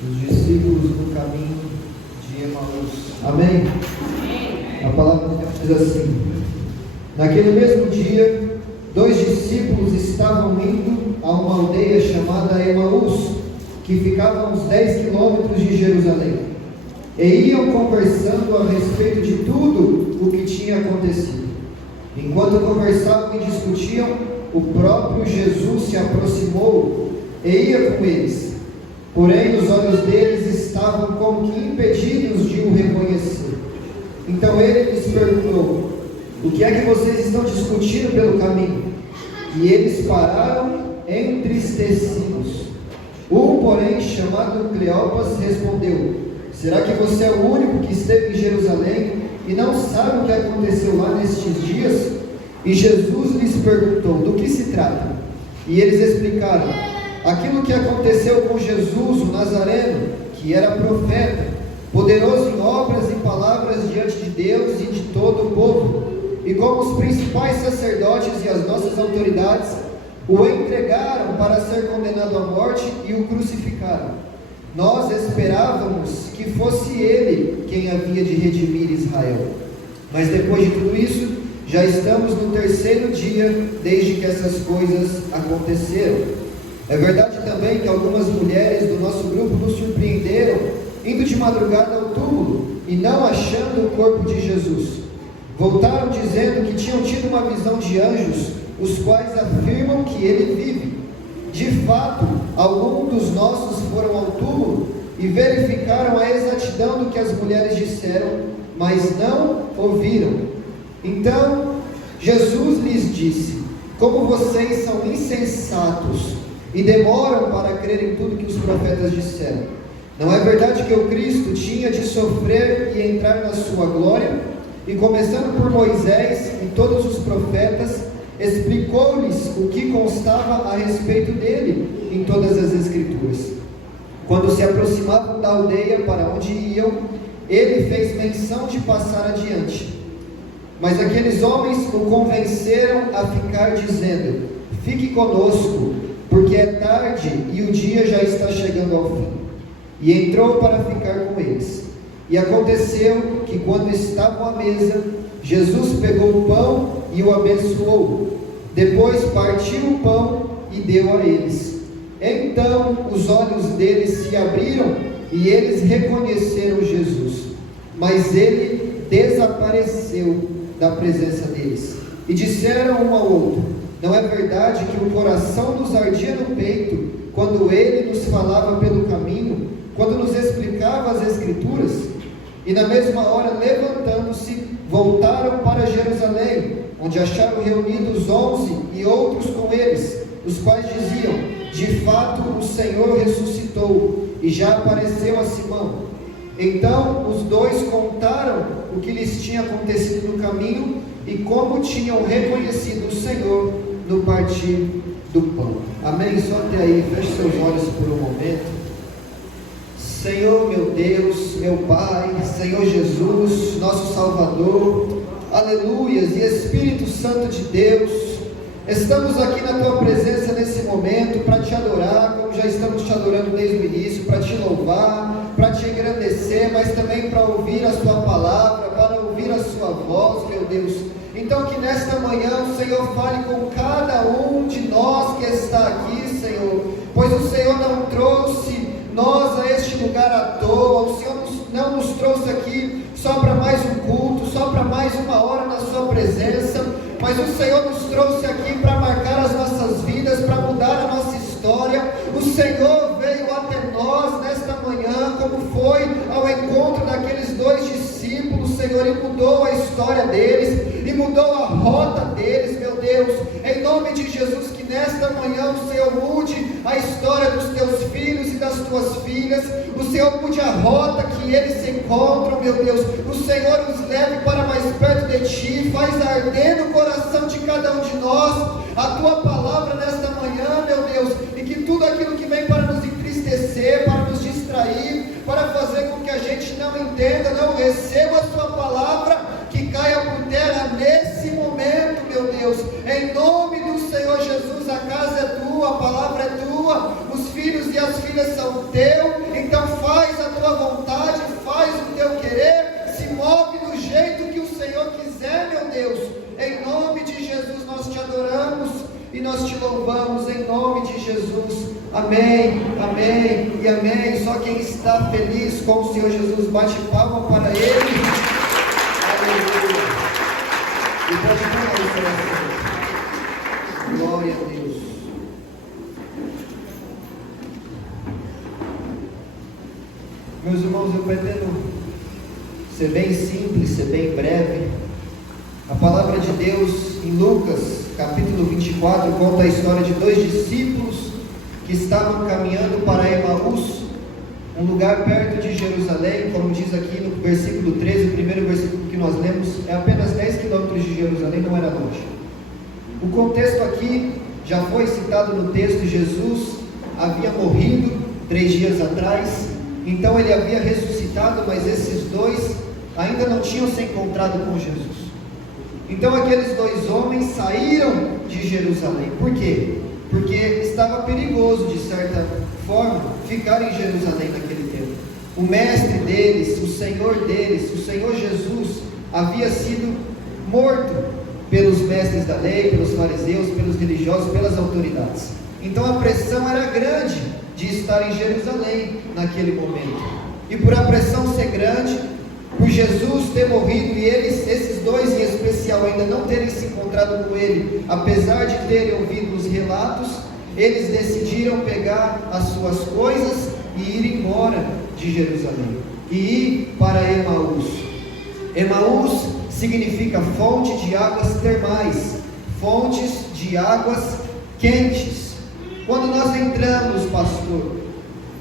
Os discípulos no caminho de Emaús. Amém? A palavra de Deus diz assim: naquele mesmo dia, 2 discípulos estavam indo a uma aldeia chamada Emaús, que ficava a uns 10 quilômetros de Jerusalém, e iam conversando a respeito de tudo o que tinha acontecido. Enquanto conversavam e discutiam, o próprio Jesus se aproximou e ia com eles. Porém, os olhos deles estavam como que impedidos de o reconhecer. Então ele lhes perguntou: o que é que vocês estão discutindo pelo caminho? E eles pararam entristecidos. Um, porém, chamado Cleopas, respondeu: será que você é o único que esteve em Jerusalém e não sabe o que aconteceu lá nestes dias? E Jesus lhes perguntou: do que se trata? E eles explicaram: aquilo que aconteceu com Jesus, o Nazareno, que era profeta, poderoso em obras e palavras diante de Deus e de todo o povo, e como os principais sacerdotes e as nossas autoridades o entregaram para ser condenado à morte e o crucificaram. Nós esperávamos que fosse ele quem havia de redimir Israel. Mas depois de tudo isso, já estamos no 3º dia desde que essas coisas aconteceram. É verdade também que algumas mulheres do nosso grupo nos surpreenderam, indo de madrugada ao túmulo e não achando o corpo de Jesus. Voltaram dizendo que tinham tido uma visão de anjos, os quais afirmam que ele vive. De fato, alguns dos nossos foram ao túmulo e verificaram a exatidão do que as mulheres disseram, mas não ouviram. Então Jesus lhes disse: como vocês são insensatos e demoram para crer em tudo que os profetas disseram. Não é verdade que o Cristo tinha de sofrer e entrar na sua glória? E começando por Moisés e todos os profetas, explicou-lhes o que constava a respeito dele em todas as Escrituras. Quando se aproximavam da aldeia para onde iam, ele fez menção de passar adiante. Mas aqueles homens o convenceram a ficar, dizendo: fique conosco, porque é tarde e o dia já está chegando ao fim. E entrou para ficar com eles. E aconteceu que, quando estavam à mesa, Jesus pegou o pão e o abençoou. Depois partiu o pão e deu a eles. Então os olhos deles se abriram e eles reconheceram Jesus. Mas ele desapareceu da presença deles. E disseram um ao outro: não é verdade que o coração nos ardia no peito quando ele nos falava pelo caminho, quando nos explicava as Escrituras? E na mesma hora, levantando-se, voltaram para Jerusalém, onde acharam reunidos 11 e outros com eles, os quais diziam: de fato o Senhor ressuscitou e já apareceu a Simão. Então os dois contaram o que lhes tinha acontecido no caminho e como tinham reconhecido o Senhor no partir do pão. Amém? Só até aí, feche seus olhos por um momento. Senhor meu Deus, meu Pai, Senhor Jesus, nosso Salvador, aleluias, e Espírito Santo de Deus, estamos aqui na Tua presença nesse momento para Te adorar, como já estamos Te adorando desde o início, para Te louvar, para Te engrandecer, mas também para ouvir a Sua palavra, para ouvir a Sua voz, meu Deus. Então que nesta manhã o Senhor fale com cada um de nós que está aqui, Senhor, pois o Senhor não trouxe nós a este lugar à toa. O Senhor não nos trouxe aqui só para mais um culto, só para mais uma hora na Sua presença, mas o Senhor nos trouxe aqui para marcar as nossas vidas, para mudar a nossa história. O Senhor veio até nós nesta manhã, como foi ao encontro daqueles 2 discípulos, Senhor, e mudou a história deles, e mudou a rota deles, meu Deus. Em nome de Jesus, que nesta manhã o Senhor mude a história dos Teus filhos e das Tuas filhas, o Senhor mude a rota que eles se encontram, meu Deus. O Senhor os leve para mais perto de Ti, faz arder no coração de cada um de nós a Tua palavra nesta manhã, meu Deus, e que tudo aquilo que vem para nos entristecer, para nos distrair, para fazer com que a gente não entenda, não receba a Sua palavra, que caia por terra nesse momento, meu Deus. Em nome do Senhor Jesus, a casa é Tua, a palavra é Tua, os filhos e as filhas são Teu. Então Amém, amém e amém. Só quem está feliz com o Senhor Jesus, bate palma para Ele. Aleluia. E pode falar isso, glória a Deus. Meus irmãos, eu pretendo ser bem simples, ser bem breve. A palavra de Deus em Lucas, capítulo 24, conta a história de dois discípulos que estavam caminhando para Emaús, um lugar perto de Jerusalém, como diz aqui no versículo 13, o primeiro versículo que nós lemos, é apenas 10 quilômetros de Jerusalém, não era longe. O contexto aqui já foi citado no texto. Jesus havia morrido 3 dias atrás, então ele havia ressuscitado, mas esses dois ainda não tinham se encontrado com Jesus. Então aqueles dois homens saíram de Jerusalém. Por quê? Porque estava perigoso, de certa forma, ficar em Jerusalém naquele tempo. O mestre deles, o Senhor Jesus, havia sido morto pelos mestres da lei, pelos fariseus, pelos religiosos, pelas autoridades. Então a pressão era grande de estar em Jerusalém naquele momento. E por a pressão ser grande, por Jesus ter morrido e esses dois em especial ainda não terem se encontrado com ele, apesar de terem ouvido os relatos, eles decidiram pegar as suas coisas e ir embora de Jerusalém e ir para Emaús. Emaús significa fonte de águas termais, fontes de águas quentes. Quando nós entramos, pastor,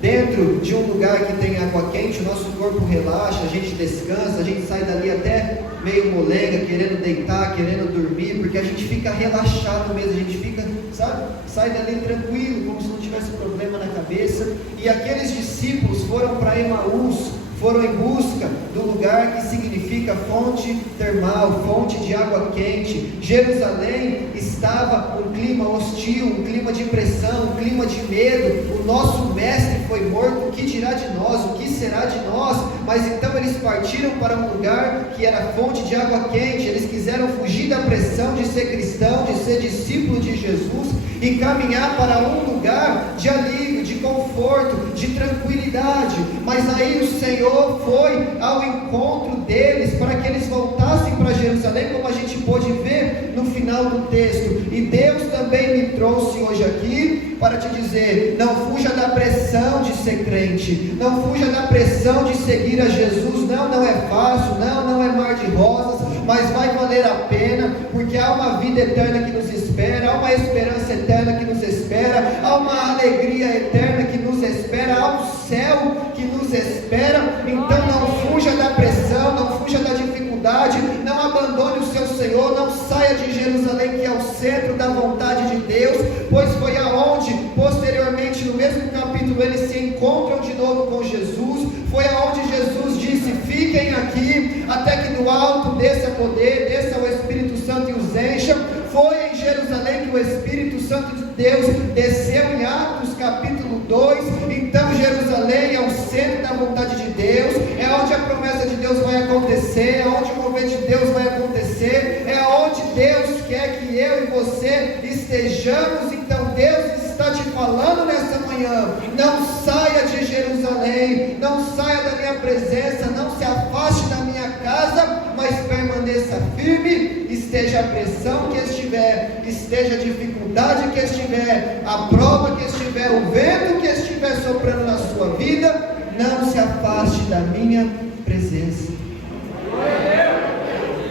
dentro de um lugar que tem água quente, o nosso corpo relaxa, a gente descansa, a gente sai dali até meio molenga, querendo deitar, querendo dormir, porque a gente fica relaxado mesmo, a gente fica, sabe, sai dali tranquilo, como se não tivesse problema na cabeça. E aqueles discípulos foram para Emaús, foram em busca do lugar que significa fonte termal, fonte de água quente. Jerusalém estava um clima hostil, um clima de pressão, um clima de medo. O nosso mestre foi morto, o que dirá de nós? O que será de nós? Mas então eles partiram para um lugar que era fonte de água quente. Eles quiseram fugir da pressão de ser cristão, de ser discípulo de Jesus e caminhar para um lugar de alívio, de conforto, de tranquilidade. Mas aí o Senhor foi ao encontro deles para que eles voltassem para Jerusalém, como a gente pôde ver no final do texto. E Deus também me trouxe hoje aqui para te dizer: não fuja da pressão de ser crente, não fuja da pressão de seguir a Jesus. Não é fácil, não é mar de rosas, mas vai valer a pena, porque há uma vida eterna que nos espera, há uma esperança eterna que nos espera, há uma alegria eterna que nos espera, há um céu que nos espera. Então não fuja da pressão, não fuja da dificuldade, não abandone o seu Senhor, não saia de Jerusalém, que é o centro da vontade de Deus, pois foi aonde posteriormente no mesmo capítulo eles se encontram de novo com Jesus. Foi aonde Jesus disse: fiquem aqui até que do alto desça poder, desça o Espírito Santo e os encha. Foi em Jerusalém que o Espírito Santo de Deus desceu em Atos capítulo 2. Então Jerusalém é o centro da vontade de Deus, é onde a promessa de Deus vai acontecer, é onde o mover de Deus vai acontecer, é onde Deus quer que eu e você estejamos. Então Deus está te falando nessa manhã: não saia de Jerusalém, não saia da minha presença, não se afaste da minha casa, mas permaneça firme. Esteja a pressão que estiver, esteja a dificuldade que estiver, a prova que estiver, o vento que estiver soprando na sua vida, não se afaste da minha presença.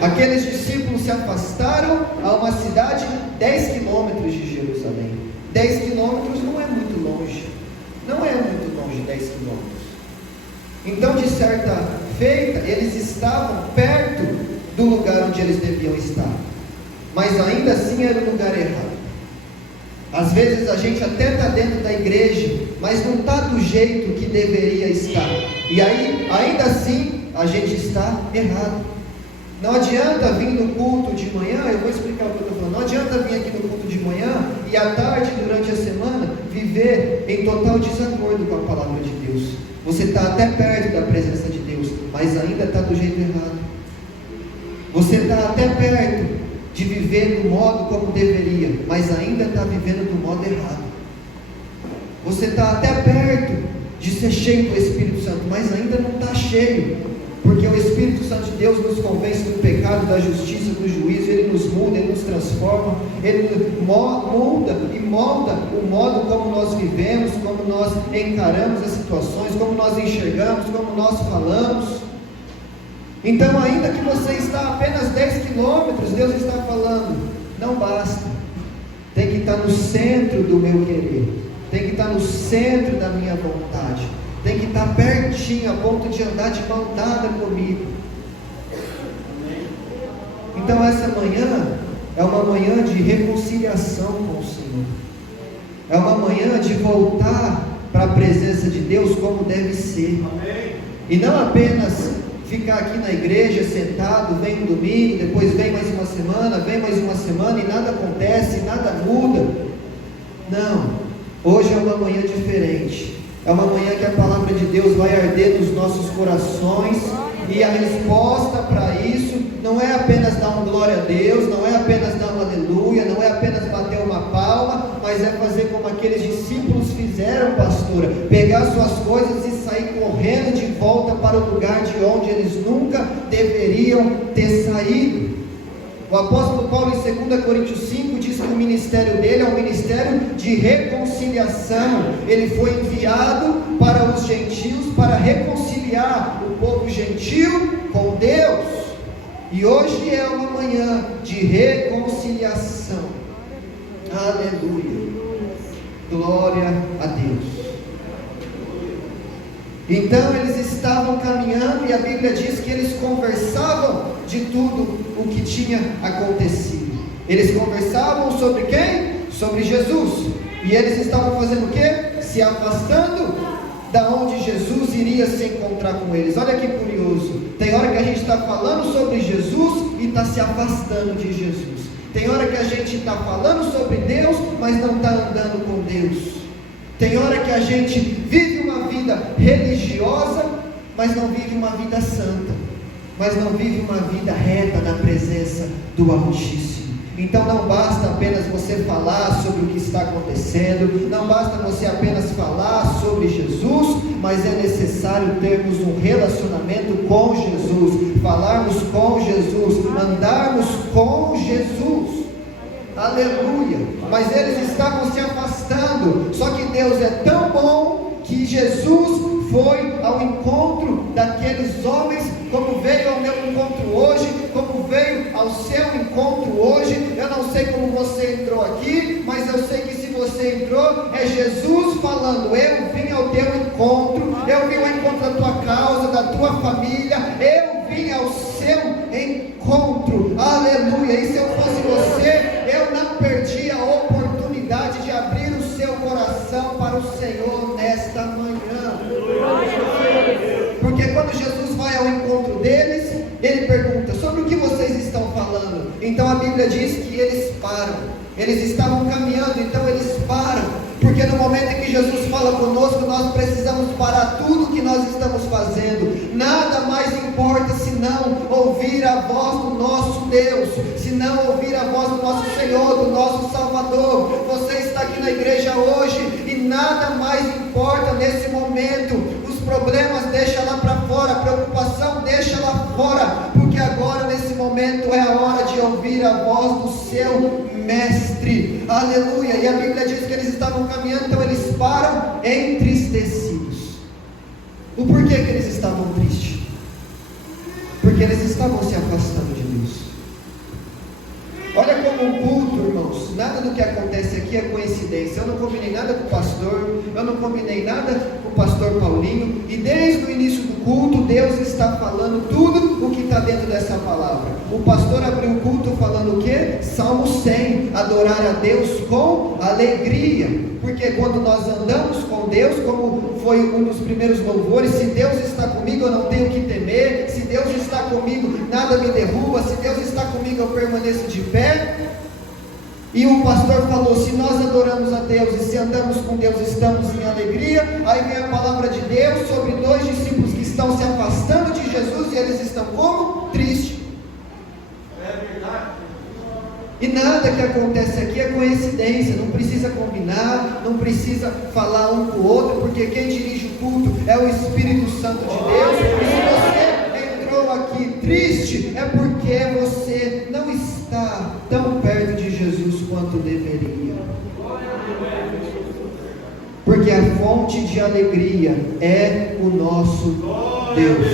Aqueles discípulos se afastaram a uma cidade 10 quilômetros de Jerusalém. 10 quilômetros não é muito longe, não é muito longe 10 quilômetros. Então, de certa feita, eles estavam perto do lugar onde eles deviam estar, mas ainda assim era o lugar errado. Às vezes a gente até está dentro da igreja, mas não está do jeito que deveria estar, e aí ainda assim a gente está errado. Não adianta vir no culto de manhã, eu vou explicar o que eu estou falando. Não adianta vir aqui no culto de manhã e à tarde, durante a semana, viver em total desacordo com a palavra de Deus. Você está até perto da presença de Deus, mas ainda está do jeito errado. Você está até perto de viver do modo como deveria, mas ainda está vivendo do modo errado. Você está até perto de ser cheio do Espírito Santo, mas ainda não está cheio, porque o Espírito Santo de Deus nos convence do pecado, da justiça, do juízo. Ele nos muda, Ele nos transforma, Ele muda e molda o modo como nós vivemos, como nós encaramos as situações, como nós enxergamos, como nós falamos. Então, ainda que você está a apenas 10 quilômetros, Deus está falando, não basta, tem que estar no centro do meu querer, tem que estar no centro da minha vontade, tem que estar pertinho, a ponto de andar de mão dada comigo. Então essa manhã é uma manhã de reconciliação com o Senhor, é uma manhã de voltar para a presença de Deus como deve ser, e não apenas ficar aqui na igreja sentado, vem um domingo, depois vem mais uma semana, e nada acontece, nada muda. Não, hoje é uma manhã diferente, é uma manhã que a palavra de Deus vai arder nos nossos corações, e a resposta para isso não é apenas dar um glória a Deus, não é apenas dar um aleluia, não é apenas bater uma palma, mas é fazer como aqueles discípulos fizeram, pastora, pegar suas coisas e sair correndo de volta para o lugar de onde eles nunca deveriam ter saído. O apóstolo Paulo em 2 Coríntios 5 diz que o ministério dele é um ministério de reconciliação. Ele foi enviado para os gentios para reconciliar o povo gentil com Deus, e hoje é uma manhã de reconciliação. Aleluia, glória a Deus. Então eles estavam caminhando, e a Bíblia diz que eles conversavam de tudo o que tinha acontecido. Eles conversavam sobre quem? Sobre Jesus. E eles estavam fazendo o quê? Se afastando da onde Jesus iria se encontrar com eles. Olha que curioso, tem hora que a gente está falando sobre Jesus e está se afastando de Jesus. Tem hora que a gente está falando sobre Deus, mas não está andando com Deus. Tem hora que a gente vive uma vida religiosa, mas não vive uma vida santa, mas não vive uma vida reta na presença do Altíssimo. Então não basta apenas você falar sobre o que está acontecendo, não basta você apenas falar sobre Jesus, mas é necessário termos um relacionamento com Jesus, falarmos com Jesus, andarmos com Jesus. Aleluia. Mas eles estavam se afastando, só que Deus é tão bom que Jesus foi ao encontro daqueles homens, como veio ao meu encontro hoje, como veio ao seu encontro hoje. Eu não sei como você entrou aqui, mas eu sei que se você entrou, é Jesus falando: eu vim ao teu encontro, eu vim ao encontro da tua causa, da tua família, eu vim ao seu encontro. Aleluia. E se eu fosse você, eu não perdi a oportunidade de abrir o seu coração para o Senhor nesta manhã. Porque quando Jesus vai ao encontro deles, ele pergunta: sobre o que vocês estão falando? Então a Bíblia diz que eles param. Eles estavam caminhando, então eles param, porque no momento em que Jesus fala conosco, nós precisamos parar tudo o que nós estamos fazendo. Nada mais importa senão ouvir a voz do nosso Deus, senão ouvir a voz do nosso Senhor, do nosso Salvador. Você está aqui na igreja hoje e nada mais importa nesse momento. Os problemas deixa lá para fora, a preocupação deixa lá fora, porque agora nesse momento é a hora de ouvir a voz do seu Mestre. Aleluia. E a Bíblia diz que eles estavam caminhando, então eles param entristecidos. O porquê que eles estavam tristes? Porque eles estavam se afastando de Deus. Olha como um culto, irmãos, nada do que acontece aqui é coincidência. Eu não combinei nada com o pastor, eu não combinei nada com o pastor Paulinho, e desde o início do culto, Deus está falando tudo o que está dentro dessa palavra. O pastor abriu o culto falando o quê? Salmo 100, adorar a Deus com alegria, porque quando nós andamos com Deus, como foi um dos primeiros louvores, se Deus está comigo, eu não tenho que temer, se Deus está comigo, nada me derruba, se Deus está comigo, eu permaneço de pé. E o pastor falou: se nós adoramos a Deus e se andamos com Deus, estamos em alegria. Aí vem a palavra de Deus sobre dois discípulos que estão se afastando de Jesus, e eles estão como? Tristes. E nada que acontece aqui é coincidência, não precisa combinar, não precisa falar um com o outro, porque quem dirige o culto é o Espírito Santo de Deus. E se você entrou aqui triste, é porque você não está tão perto de Jesus quanto deveria. Porque a fonte de alegria é o nosso Deus.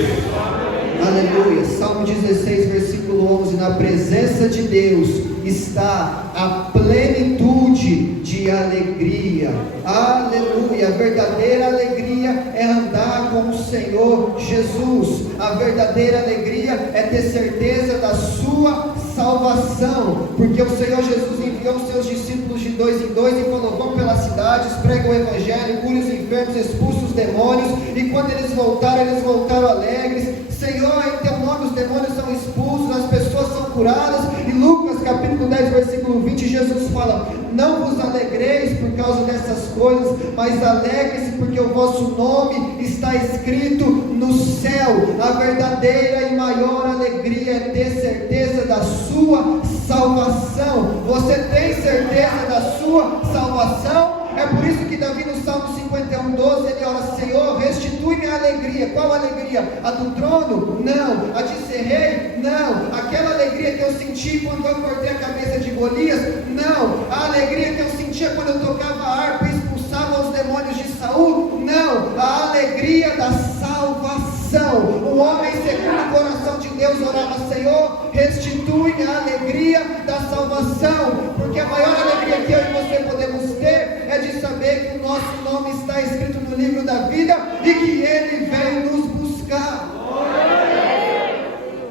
Aleluia. Salmo 16, versículo 11. Na presença de Deus está a plenitude de alegria. Aleluia. A verdadeira alegria é andar com o Senhor Jesus. A verdadeira alegria é ter certeza da sua salvação, porque o Senhor Jesus enviou os seus discípulos de 2 em 2 e falou: vão pelas cidades, pregam o evangelho, curem os enfermos, expulsem os demônios. E quando eles voltaram alegres. Senhor, em teu nome os demônios são expulsos, as pessoas são curadas. E Lucas capítulo 10 versículo 20, Jesus fala: não vos alegreis por causa dessas coisas, mas alegre-se porque o vosso nome está escrito no céu. A verdadeira e maior alegria é ter certeza da sua salvação. Você tem certeza da sua salvação? É por isso que Davi no Salmo 51:12 ele ora: Senhor, restitui-me a alegria. Qual alegria? A do trono? Não. A de ser rei? Não. Aquela alegria que eu senti quando eu cortei a cabeça de Golias? Não. A alegria que eu sentia quando eu tocava a harpa e expulsava os demônios de Saul? Não. A alegria da salvação. O homem segundo o coração de Deus orava: Senhor, restitui-me a alegria da salvação. Porque a maior alegria que eu e você podemos ter é de saber que o nosso nome está escrito no livro da vida e que Ele veio nos buscar.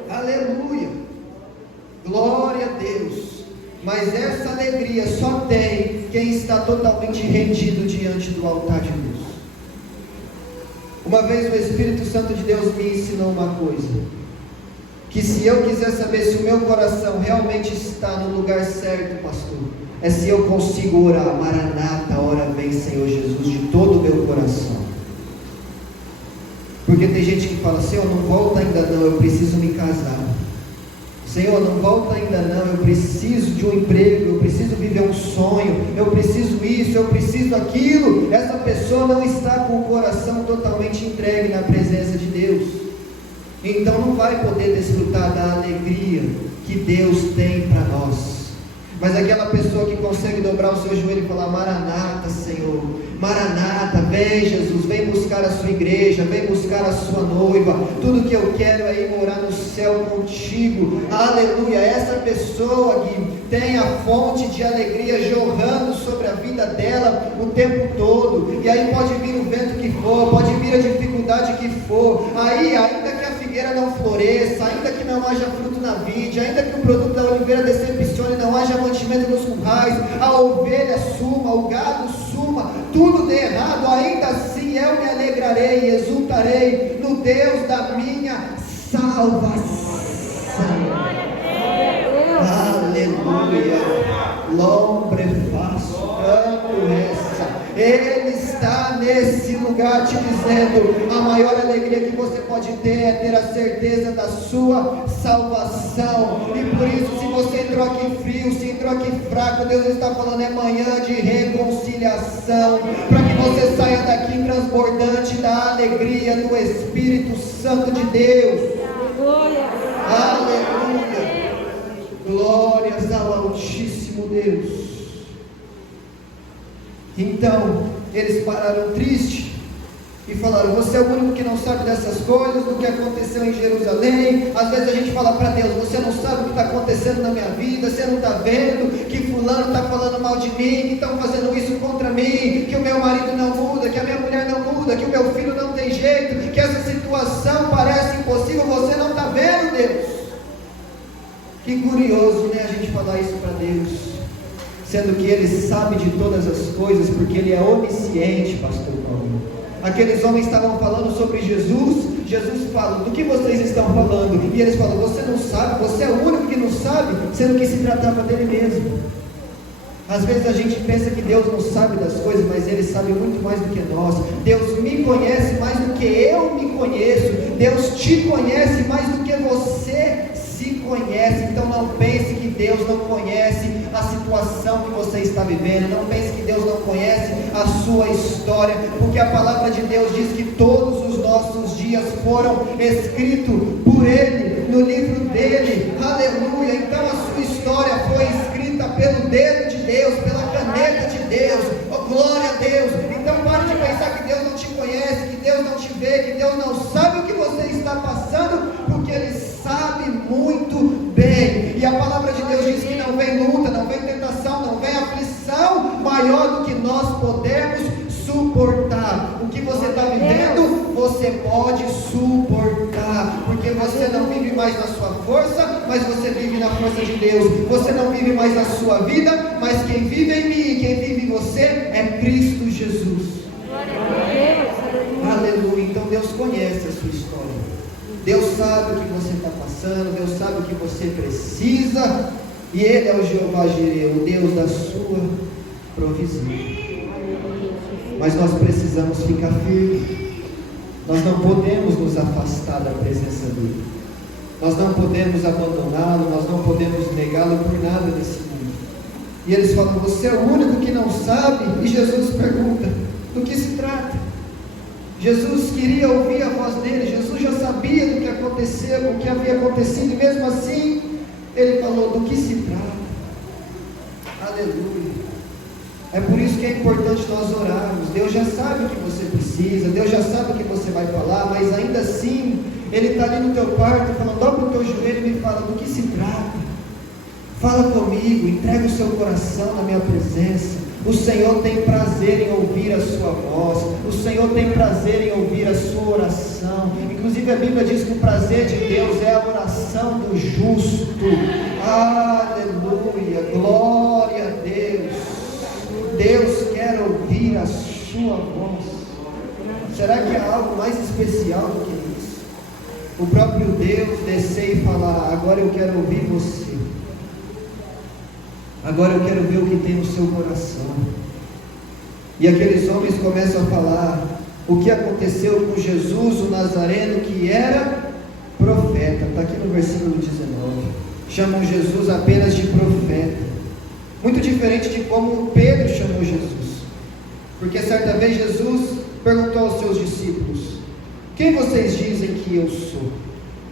Aleluia, glória a Deus. Mas essa alegria só tem quem está totalmente rendido diante do altar de Deus. Uma vez o Espírito Santo de Deus me ensinou uma coisa: que se eu quiser saber se o meu coração realmente está no lugar certo, pastor, é se eu consigo orar: Maranata, ora vem Senhor Jesus, de todo o meu coração. Porque tem gente que fala: Senhor, não volta ainda não, eu preciso me casar. Senhor, não volta ainda não, eu preciso de um emprego, eu preciso viver um sonho, eu preciso isso, eu preciso aquilo. Essa pessoa não está com o coração totalmente entregue na presença de Deus. Então não vai poder desfrutar da alegria que Deus tem para nós. Mas aquela pessoa que consegue dobrar o seu joelho e falar: Maranata, Senhor, Maranata, vem Jesus, vem buscar a sua igreja, vem buscar a sua noiva. Tudo que eu quero é ir morar no céu contigo. Aleluia. Essa pessoa que tem a fonte de alegria jorrando sobre a vida dela o tempo todo. E aí pode vir o vento que for, pode vir a dificuldade que for. Aí, ainda que a figueira não floresça, ainda que não haja fruto na vide, ainda que o produto da oliveira decepcione, não haja mantimento nos currais, a ovelha suma, o gado suma, tudo dê errado, ainda assim eu me alegrarei e exultarei no Deus da minha salvação. Aleluia. Lombre faço, canto essa. Ele está nesse lugar te dizendo: a maior alegria que você pode ter é ter a certeza da sua salvação. E por isso, se você entrou aqui frio, se entrou aqui fraco, Deus está falando: é manhã de reconciliação, para que você saia daqui transbordante da alegria do Espírito Santo de Deus. Aleluia. Glórias ao Altíssimo Deus. Então, eles pararam triste e falaram: você é o único que não sabe dessas coisas, do que aconteceu em Jerusalém. Às vezes a gente fala para Deus: você não sabe o que está acontecendo na minha vida, você não está vendo que fulano está falando mal de mim, que estão fazendo isso contra mim, que o meu marido não muda, que a minha mulher não muda, que o meu filho não tem jeito, que essa situação parece impossível. Você não está vendo, Deus? Que curioso, né, a gente falar isso para Deus, sendo que Ele sabe de todas as coisas, porque Ele é onisciente, pastor Paulo. Aqueles homens estavam falando sobre Jesus. Jesus fala: do que vocês estão falando? E eles falam: você não sabe, você é o único que não sabe, sendo que se tratava dele mesmo. Às vezes a gente pensa que Deus não sabe das coisas, mas Ele sabe muito mais do que nós. Deus me conhece mais do que eu me conheço. Deus te conhece mais do que você se conhece. Então não pense que Deus não conhece situação que você está vivendo. Não pense que Deus não conhece a sua história, porque a palavra de Deus diz que todos os nossos dias foram escritos por Ele, no livro dele. Aleluia. Então a sua história foi escrita pelo dedo de Deus, pela caneta de Deus. Oh, glória a Deus. Então pare de pensar que Deus não te conhece, que Deus não te vê, que Deus não sabe o que você está passando, porque Ele sabe muito bem. E a palavra de Deus diz que não vem luta, não vem tentação, não vem aflição maior do que nós podemos suportar. O que você está vivendo, você pode suportar, porque você não vive mais na sua força, mas você vive na força de Deus. Você não vive mais na sua vida, mas quem vive em mim e quem vive em você é Cristo Jesus. Aleluia. Então Deus conhece a sua história, Deus sabe o que você está passando, Deus sabe o que você precisa, e Ele é o Jeová Jireh, o Deus da sua provisão. Mas nós precisamos ficar firmes. Nós não podemos nos afastar da presença dEle. Nós não podemos abandoná-lo, nós não podemos negá-lo por nada nesse mundo. E eles falam: você é o único que não sabe. E Jesus pergunta: do que se trata? Jesus queria ouvir a voz dele. Jesus já sabia do que aconteceu, o que havia acontecido, e mesmo assim ele falou: do que se trata? Aleluia. É por isso que é importante nós orarmos. Deus já sabe o que você precisa, Deus já sabe o que você vai falar, mas ainda assim Ele está ali no teu quarto falando: dobra o teu joelho e me fala do que se trata. Fala comigo, entrega o seu coração na minha presença. O Senhor tem prazer em ouvir a sua voz, o Senhor tem prazer em ouvir a sua oração. Inclusive a Bíblia diz que o prazer de Deus é a oração do justo. Aleluia, glória a Deus. Deus quer ouvir a sua voz. Será que há algo mais especial do que isso? O próprio Deus descer e falar: agora eu quero ouvir você. Agora eu quero ver o que tem no seu coração. E aqueles homens começam a falar o que aconteceu com Jesus, o Nazareno, que era profeta. Está aqui no versículo 19. Chamam Jesus apenas de profeta. Muito diferente de como Pedro chamou Jesus. Porque certa vez Jesus perguntou aos seus discípulos: quem vocês dizem que eu sou?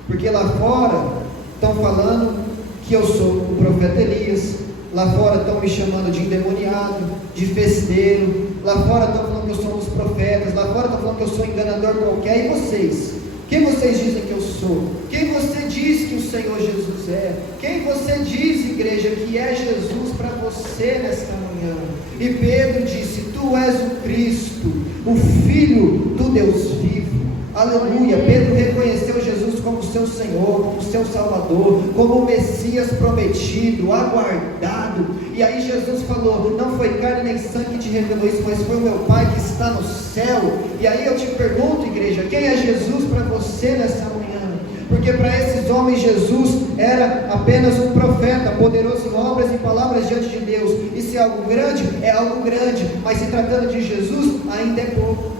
Porque lá fora estão falando que eu sou o profeta Elias. Lá fora estão me chamando de endemoniado, de festeiro. Lá fora estão falando que eu sou um dos profetas. Lá fora estão falando que eu sou um enganador qualquer. E vocês? Quem vocês dizem que eu sou? Quem você diz que o Senhor Jesus é? Quem você diz, igreja, que é Jesus para você nesta manhã? E Pedro disse: tu és o Cristo, o Filho do Deus vivo. Aleluia. Pedro reconheceu Jesus como seu Senhor, como seu Salvador, como o Messias prometido, aguardado. E aí Jesus falou: não foi carne nem sangue que te revelou isso, mas foi o meu Pai que está no céu. E aí eu te pergunto, igreja, quem é Jesus para você nessa manhã? Porque para esses homens Jesus era apenas um profeta, poderoso em obras e palavras diante de Deus. E se é algo grande, é algo grande, mas se tratando de Jesus, ainda é pouco.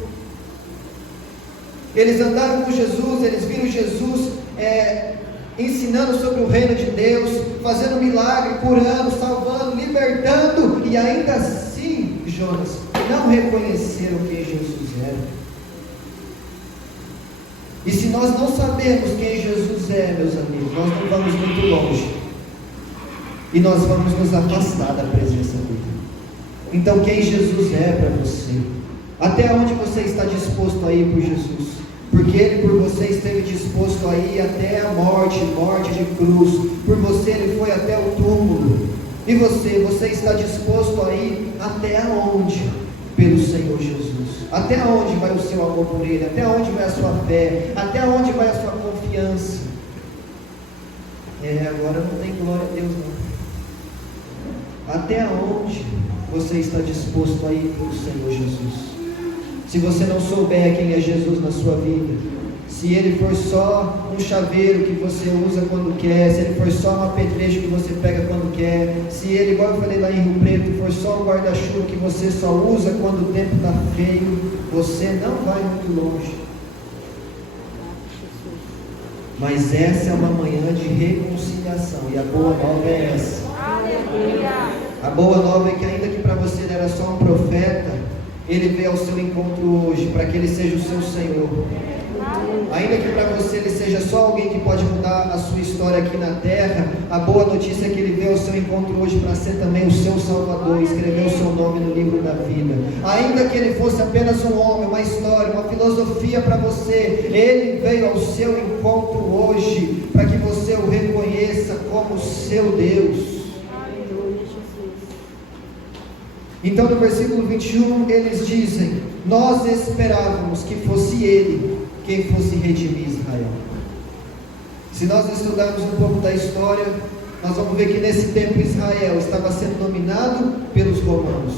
Eles andaram com Jesus, eles viram Jesus ensinando sobre o reino de Deus, fazendo milagre, curando, salvando, libertando, e ainda assim, Jonas, não reconheceram quem Jesus era. E se nós não sabemos quem Jesus é, meus amigos, nós não vamos muito longe, e nós vamos nos afastar da presença dele. Então quem Jesus é para você? Até onde você está disposto a ir por Jesus? Porque Ele por você esteve disposto a ir até a morte de cruz. Por você Ele foi até o túmulo. E você está disposto a ir até onde? Pelo Senhor Jesus. Até onde vai o seu amor por Ele? Até onde vai a sua fé? Até onde vai a sua confiança? Agora não tem glória a Deus não. Até onde você está disposto a ir pelo Senhor Jesus? Se você não souber quem é Jesus na sua vida, se Ele for só um chaveiro que você usa quando quer, se Ele for só um apetrecho que você pega quando quer, se Ele, igual eu falei lá em Rio Preto, for só um guarda-chuva que você só usa quando o tempo está feio, você não vai muito longe. Mas essa é uma manhã de reconciliação, e a boa nova é essa. Aleluia! A boa nova é que ainda que para você ele era só um profeta, ele veio ao seu encontro hoje, para que ele seja o seu Senhor. Ainda que para você ele seja só alguém que pode mudar a sua história aqui na terra, a boa notícia é que ele veio ao seu encontro hoje para ser também o seu Salvador, escrever o seu nome no livro da vida. Ainda que ele fosse apenas um homem, uma história, uma filosofia para você, ele veio ao seu encontro hoje para que você o reconheça como seu Deus. Então no versículo 21 eles dizem: nós esperávamos que fosse ele quem fosse redimir Israel. Se nós estudarmos um pouco da história, nós vamos ver que nesse tempo Israel estava sendo dominado pelos romanos.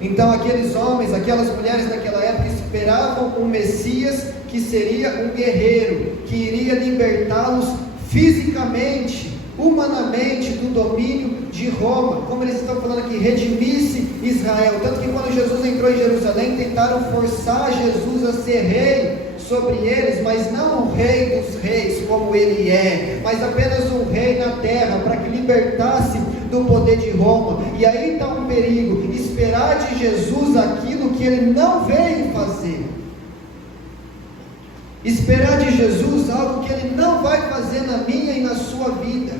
Então aqueles homens, aquelas mulheres daquela época esperavam um Messias que seria um guerreiro, que iria libertá-los fisicamente, humanamente do domínio de Roma, como eles estão falando aqui, redimisse Israel. Tanto que quando Jesus entrou em Jerusalém, tentaram forçar Jesus a ser rei sobre eles, mas não o rei dos reis como ele é, mas apenas um rei na terra, para que libertasse do poder de Roma. E aí está um perigo, esperar de Jesus aquilo que ele não veio fazer, esperar de Jesus algo que ele não vai fazer na minha e na sua vida.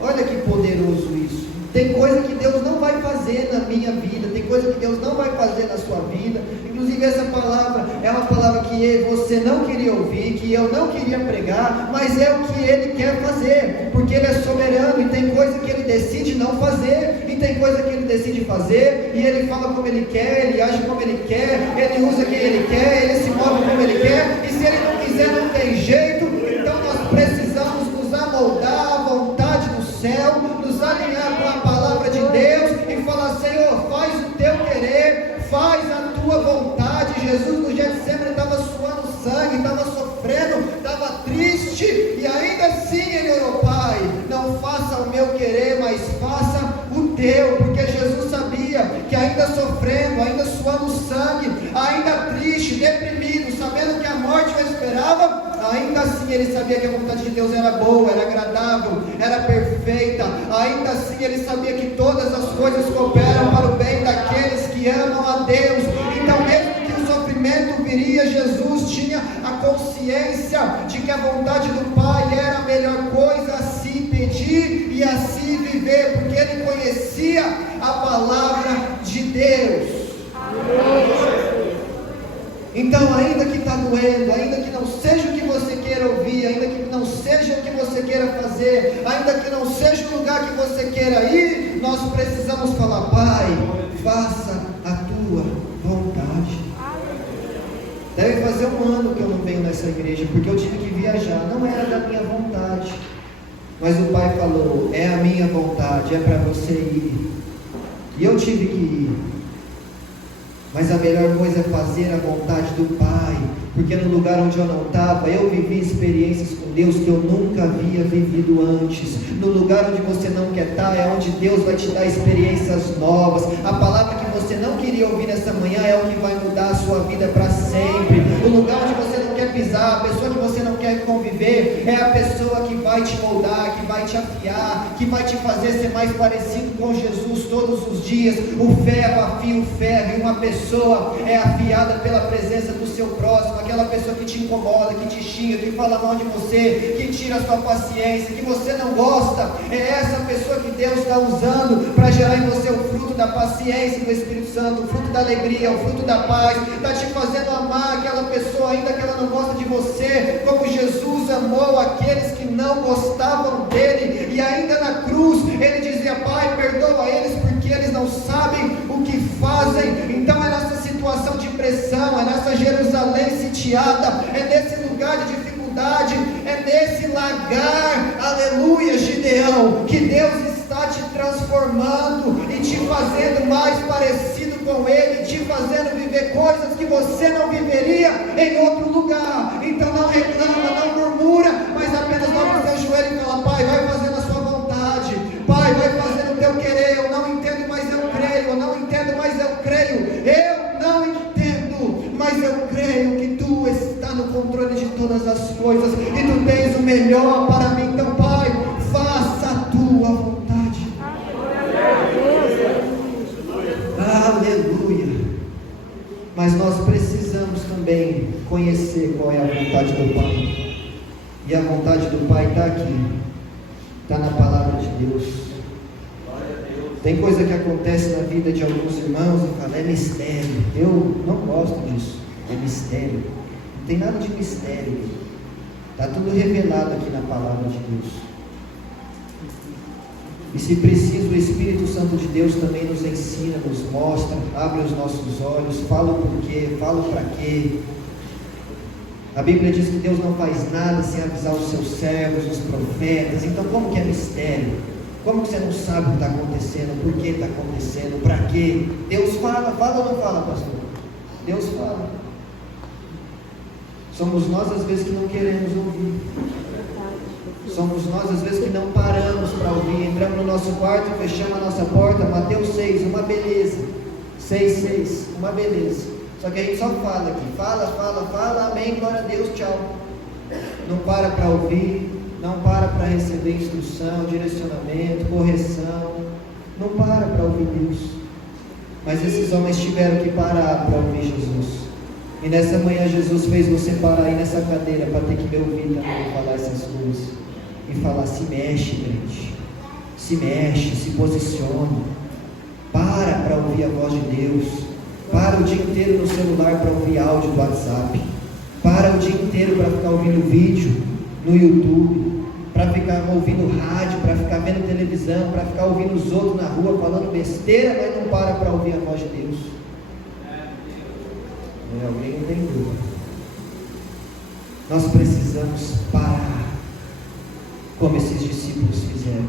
Olha que poderoso isso. Tem coisa que Deus não vai fazer na minha vida, tem coisa que Deus não vai fazer na sua vida. Inclusive essa palavra é uma palavra que você não queria ouvir, que eu não queria pregar, mas é o que Ele quer fazer, porque Ele é soberano e tem coisa que Ele decide não fazer, e tem coisa que Ele decide fazer, e Ele fala como Ele quer, Ele age como Ele quer, Ele usa quem Ele quer, Ele se move como Ele quer, e se Ele não quiser não tem jeito. Então nós precisamos nos amoldar à vontade do céu, nos alinhar com a palavra de Deus e falar: Senhor, faz o teu querer, faz a tua vontade. Jesus no Getsemane estava suando sangue, estava sofrendo, estava triste, e ainda assim ele orou: Pai, não faça o meu querer, mas faça o teu, porque Jesus sabia que ainda sofrendo, ainda suando sangue, ainda triste, deprimido, sabendo que a morte o esperava, ainda assim ele sabia que a vontade de Deus era boa, era agradável, era perfeita. Ainda assim ele sabia que todas as coisas cooperam para o bem daqueles que amam a Deus. Então mesmo que o sofrimento viria, Jesus tinha a consciência de que a vontade do Pai era a melhor coisa a se pedir e a se viver, porque ele conhecia a palavra de Deus. Então, ainda que está doendo, ainda que não seja o que você queira ouvir, ainda que não seja o que você queira fazer, ainda que não seja o lugar que você queira ir, nós precisamos falar: Pai, faça a tua vontade. Deve fazer 1 ano que eu não venho nessa igreja, porque eu tive que viajar, não era da minha vontade, mas o Pai falou: é a minha vontade, é para você ir, e eu tive que ir. Mas a melhor coisa é fazer a vontade do Pai, porque no lugar onde eu não estava, eu vivi experiências com Deus que eu nunca havia vivido antes. No lugar onde você não quer estar, é onde Deus vai te dar experiências novas. A palavra que você não queria ouvir nessa manhã é o que vai mudar a sua vida para sempre. O lugar onde você não quer pisar, a pessoa que você não quer conviver, é a pessoa que vai te moldar, que vai te afiar, que vai te fazer ser mais parecido com Jesus todos os dias. O ferro afia o ferro, e uma pessoa é afiada pela presença do seu próximo. Aquela pessoa que te incomoda, que te xinga, que fala mal de você, que tira a sua paciência, que você não gosta, é essa pessoa que Deus está usando para gerar em você o fruto da paciência do Espírito Santo, o fruto da alegria, o fruto da paz. Está te fazendo amar aquela pessoa, ainda que ela não gosta de você, como Jesus amou aqueles que não gostavam dele. E ainda na cruz ele dizia: Pai, perdoa eles, porque eles não sabem o que fazem. Então é nessa situação de pressão, é nessa Jerusalém sitiada, é nesse lugar de dificuldade, é nesse lagar, aleluia, Gideão, que Deus está te transformando e te fazendo mais parecido com Ele, te fazendo viver coisas que você não viveria em outro lugar. Então não reclama, não murmura, mas apenas dobra o seu joelho e fala: Pai, vai fazendo a sua vontade, Pai, vai fazendo o teu querer. Eu não entendo, mas eu creio. Eu não entendo, mas eu creio. Eu não entendo, mas eu creio que Tu está no controle de todas as coisas e Tu tens o melhor para mim. Então, Pai, faça a Tua vontade. Mas nós precisamos também conhecer qual é a vontade do Pai. E a vontade do Pai está aqui, está na palavra de Deus. Tem coisa que acontece na vida de alguns irmãos e fala, é mistério. Eu não gosto disso, é mistério. Não tem nada de mistério. Está tudo revelado aqui na palavra de Deus. E se preciso, o Espírito Santo de Deus também nos ensina, nos mostra, abre os nossos olhos, fala o porquê, fala o para quê. A Bíblia diz que Deus não faz nada sem avisar os seus servos, os profetas. Então como que é mistério? Como que você não sabe o que está acontecendo? Por que está acontecendo? Para quê? Deus fala, fala ou não fala, pastor? Deus fala. Somos nós às vezes que não queremos ouvir. Somos nós às vezes que não paramos para ouvir. Entramos no nosso quarto e fechamos a nossa porta. Mateus 6, uma beleza. 6, uma beleza. Só que a gente só fala aqui. Fala, amém, glória a Deus, tchau. Não para ouvir. Não para receber instrução, direcionamento, correção. Não para ouvir Deus. Mas esses homens tiveram que parar para ouvir Jesus. E nessa manhã Jesus fez você parar aí nessa cadeira para ter que me ouvir também falar essas coisas. E falar, se mexe, gente. Se mexe, se posicione. Para ouvir a voz de Deus. Para o dia inteiro no celular para ouvir áudio do WhatsApp. Para o dia inteiro para ficar ouvindo vídeo no YouTube. Para ficar ouvindo rádio, para ficar vendo televisão, para ficar ouvindo os outros na rua falando besteira, mas não para ouvir a voz de Deus. Alguém entendeu? Nós precisamos parar, como esses discípulos fizeram,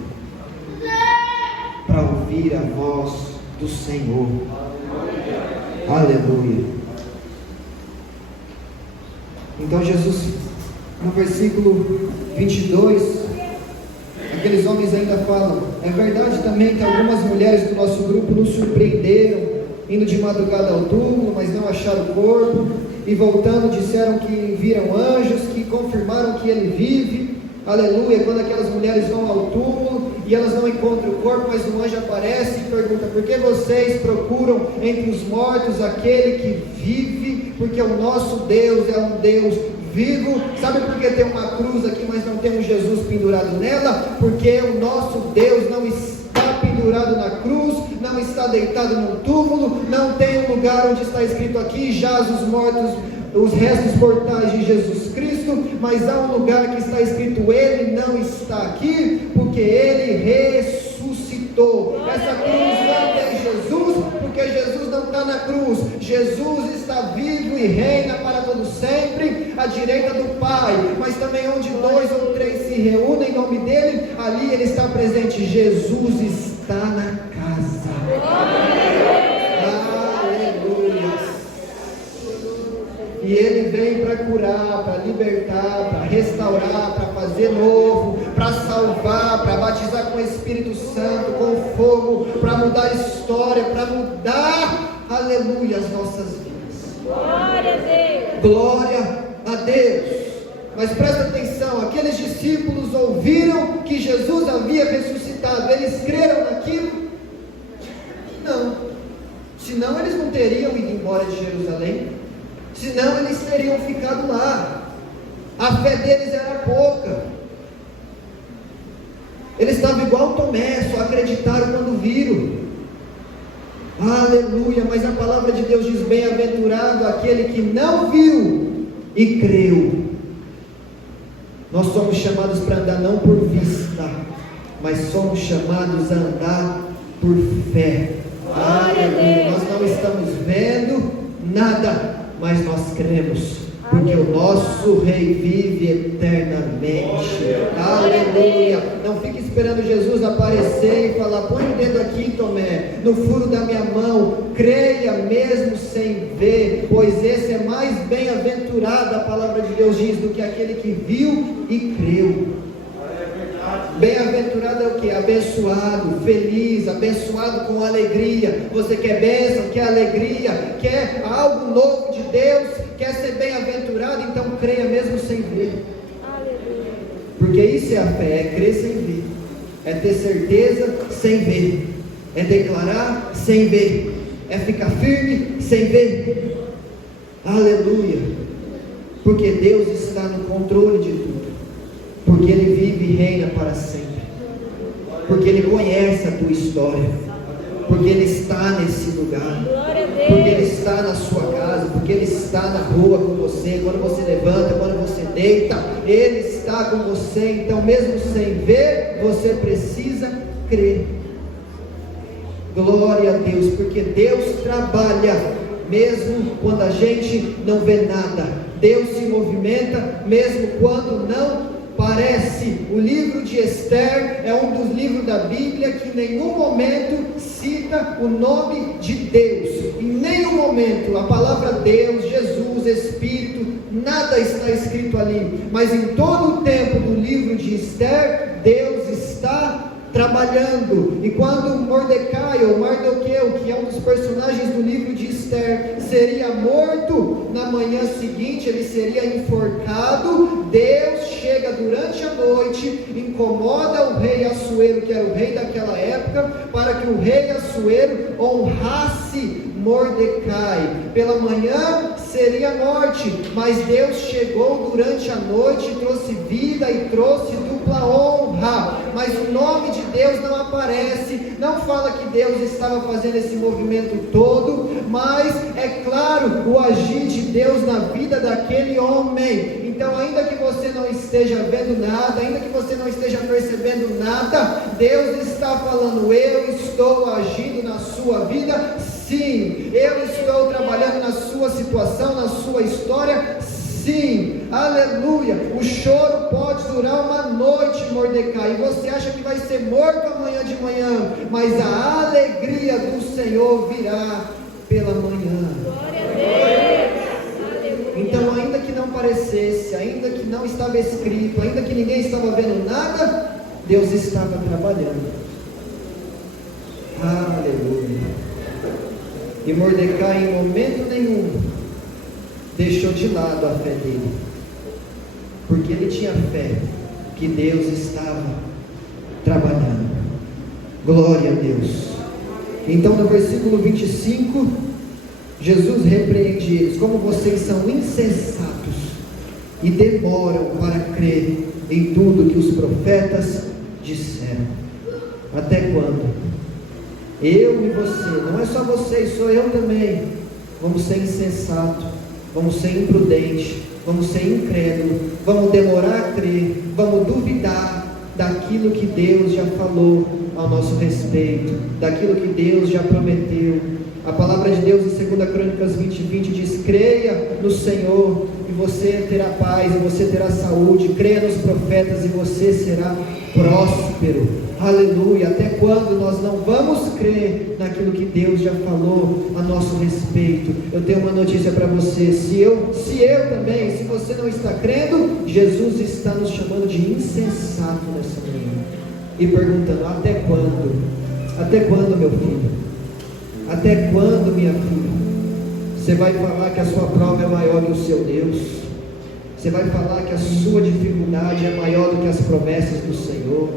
para ouvir a voz do Senhor. Aleluia. Então Jesus, no versículo 22, aqueles homens ainda falam, é verdade também que algumas mulheres do nosso grupo nos surpreenderam, indo de madrugada ao túmulo, mas não acharam o corpo, e voltando disseram que viram anjos, que confirmaram que ele vive. Aleluia. Quando aquelas mulheres vão ao túmulo e elas não encontram o corpo, mas um anjo aparece e pergunta, por que vocês procuram entre os mortos aquele que vive? Porque o nosso Deus é um Deus vivo. Sabe por que tem uma cruz aqui, mas não tem um Jesus pendurado nela? Porque o nosso Deus não está pendurado na cruz, não está deitado num túmulo, não tem um lugar onde está escrito aqui, jaz os mortos, os restos mortais de Jesus Cristo, mas há um lugar que está escrito, ele não está aqui, porque ele ressuscitou. Essa cruz não tem Jesus, porque Jesus não está na cruz. Jesus está vivo e reina para todo sempre, à direita do Pai, mas também onde 2 ou 3 se reúnem em nome dele, ali ele está presente. Jesus está na casa. Aleluia. E ele vem para curar, para libertar, para restaurar, para fazer novo, para salvar, para batizar com o Espírito Santo, com fogo, para mudar a história, para mudar, aleluia, as nossas vidas. Glória a Deus. Glória a Deus. Mas presta atenção, aqueles discípulos ouviram que Jesus havia ressuscitado, eles creram naquilo? Não. Senão eles não teriam ido embora de Jerusalém. Senão eles teriam ficado lá. A fé deles era pouca. Eles estavam igual Tomé, só acreditaram quando viram. Aleluia. Mas a palavra de Deus diz, bem-aventurado aquele que não viu e creu. Nós somos chamados para andar não por vista, mas somos chamados a andar por fé. Aleluia. Nós não estamos vendo nada, mas nós cremos, porque o nosso Rei vive eternamente. Aleluia. Não fique esperando Jesus aparecer e falar, põe o dedo aqui, Tomé, no furo da minha mão, creia mesmo sem ver, pois esse é mais bem-aventurado, a palavra de Deus diz, do que aquele que viu e creu. Bem-aventurado é o que? Abençoado, feliz, abençoado com alegria. Você quer bênção, quer alegria, quer algo novo de Deus, quer ser bem-aventurado, então creia mesmo sem ver. Aleluia. Porque isso é a fé, é crer sem ver, é ter certeza sem ver, é declarar sem ver, é ficar firme sem ver. Aleluia. Porque Deus está no controle de tudo. Porque Ele vive e reina para sempre. Porque Ele conhece a tua história. Porque Ele está nesse lugar. Porque Ele está na sua casa. Porque Ele está na rua com você. Quando você levanta, quando você deita, Ele está com você. Então, mesmo sem ver, você precisa crer. Glória a Deus. Porque Deus trabalha mesmo quando a gente não vê nada. Deus se movimenta mesmo quando não parece. O livro de Esther é um dos livros da Bíblia que em nenhum momento cita o nome de Deus. Em nenhum momento a palavra Deus, Jesus, Espírito, nada está escrito ali. Mas em todo o tempo do livro de Esther, Deus está trabalhando. E quando Mordecai ou Mardoqueu, que é um dos personagens do livro de Esther, seria morto, na manhã seguinte ele seria enforcado, Deus chega durante a noite, incomoda o rei Assuero, que era o rei daquela época, para que o rei Assuero honrasse Mordecai. Pela manhã seria morte, mas Deus chegou durante a noite e trouxe vida e trouxe dupla honra. Mas o nome de Deus não aparece, não fala que Deus estava fazendo esse movimento todo, mas é claro o agir de Deus na vida daquele homem. Então, ainda que você não esteja vendo nada, ainda que você não esteja percebendo nada, Deus está falando: eu estou agindo na sua vida, sim. Eu estou trabalhando na sua situação, na sua história, sim. Aleluia. O choro pode durar uma noite, Mordecai, e você acha que vai ser morto amanhã de manhã, mas a alegria do Senhor virá pela manhã. Glória a Deus. Então, ainda que não parecesse, ainda que não estava escrito, ainda que ninguém estava vendo nada, Deus estava trabalhando. Aleluia. E Mordecai, em momento nenhum, deixou de lado a fé dele, porque ele tinha fé que Deus estava trabalhando. Glória a Deus. Então, no versículo 25, Jesus repreende eles: como vocês são insensatos e demoram para crer em tudo que os profetas disseram. Até quando? Eu e você, não é só vocês, sou eu também, vamos ser insensatos, vamos ser imprudentes, vamos ser incrédulos, vamos demorar a crer, vamos duvidar daquilo que Deus já falou ao nosso respeito, daquilo que Deus já prometeu. A palavra de Deus em 2 Crônicas 20:20 diz: creia no Senhor e você terá paz, e você terá saúde. Creia nos profetas e você será próspero. Aleluia. Até quando nós não vamos crer naquilo que Deus já falou a nosso respeito? Eu tenho uma notícia para você: se eu também, se você não está crendo, Jesus está nos chamando de insensato nessa manhã e perguntando: até quando? Até quando, meu filho? Até quando, minha filha? Você vai falar que a sua prova é maior que o seu Deus? Você vai falar que a sua dificuldade é maior do que as promessas do Senhor?